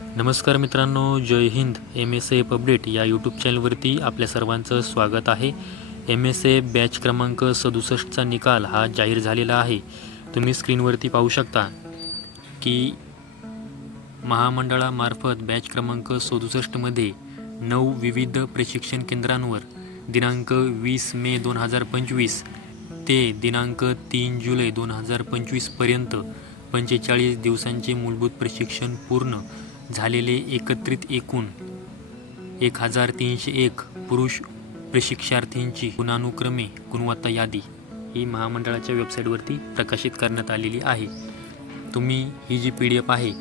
नमस्कार मित्रांनो जय Hind. M S F update या यूट्यूब चॅनलवरती आपल्या सर्वांचं स्वागत आहे. एम एस ए बॅच क्रमांक सदुसष्टचा निकाल हा जाहीर झालेला आहे. तुम्ही स्क्रीनवरती पाहू शकता की महामंडळामार्फत बॅच क्रमांक सदुसष्टमध्ये नऊ विविध प्रशिक्षण केंद्रांवर दिनांक वीस मे दोन हजार पंचवीस ते दिनांक तीन जुलै दोन हजार पंचवीसपर्यंत पंचेचाळीस दिवसांचे मूलभूत प्रशिक्षण पूर्ण झालेले एकत्रित एकूण एक हजार तीनशे एक पुरुष प्रशिक्षार्थींची गुणानुक्रमे गुणवत्ता यादी ही महामंडळाच्या वेबसाईटवरती प्रकाशित करण्यात आलेली आहे. तुम्ही ही जी पी डी एफ आहे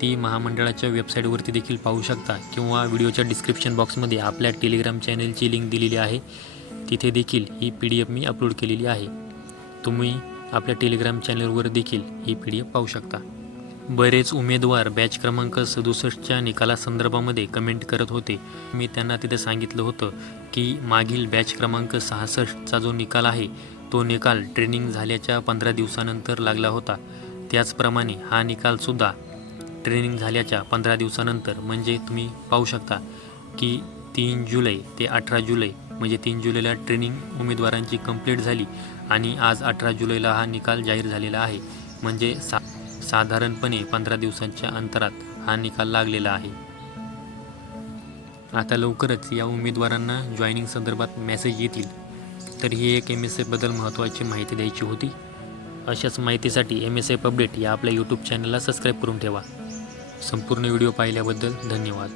ती महामंडळाच्या वेबसाईटवरती देखील पाहू शकता किंवा व्हिडिओच्या डिस्क्रिप्शन बॉक्समध्ये आपल्या टेलिग्राम चॅनलची लिंक दिलेली आहे. तिथे देखील ही पी डी एफ मी अपलोड केलेली आहे. तुम्ही आपल्या टेलिग्राम चॅनलवर देखील ही पी डी एफ पाहू शकता. बरेच उमेदवार बॅच क्रमांक सदुसष्टच्या निकालासंदर्भामध्ये कमेंट करत होते. मी त्यांना तिथे सांगितलं होतं की मागील बॅच क्रमांक सहासष्टचा जो निकाल आहे तो निकाल ट्रेनिंग झाल्याच्या पंधरा दिवसानंतर लागला होता. त्याचप्रमाणे हा निकालसुद्धा ट्रेनिंग झाल्याच्या पंधरा दिवसानंतर म्हणजे तुम्ही पाहू शकता की तीन जुलै ते अठरा जुलै म्हणजे तीन जुलैला ट्रेनिंग उमेदवारांची कंप्लीट झाली आणि आज अठरा जुलैला हा निकाल जाहीर झालेला आहे. म्हणजे सा साधारणपणे पंधरा दिवसांच्या अंतरात हा निकाल लागलेला आहे. आता लवकरच या उमेदवारांना जॉईनिंग संदर्भात मेसेज येतील. तर ही एक एम एस एफबद्दल महत्त्वाची माहिती द्यायची होती. अशाच माहितीसाठी एम एस एफ अपडेट या आपल्या यूट्यूब चॅनलला सबस्क्राईब करून ठेवा. संपूर्ण व्हिडिओ पाहिल्याबद्दल धन्यवाद.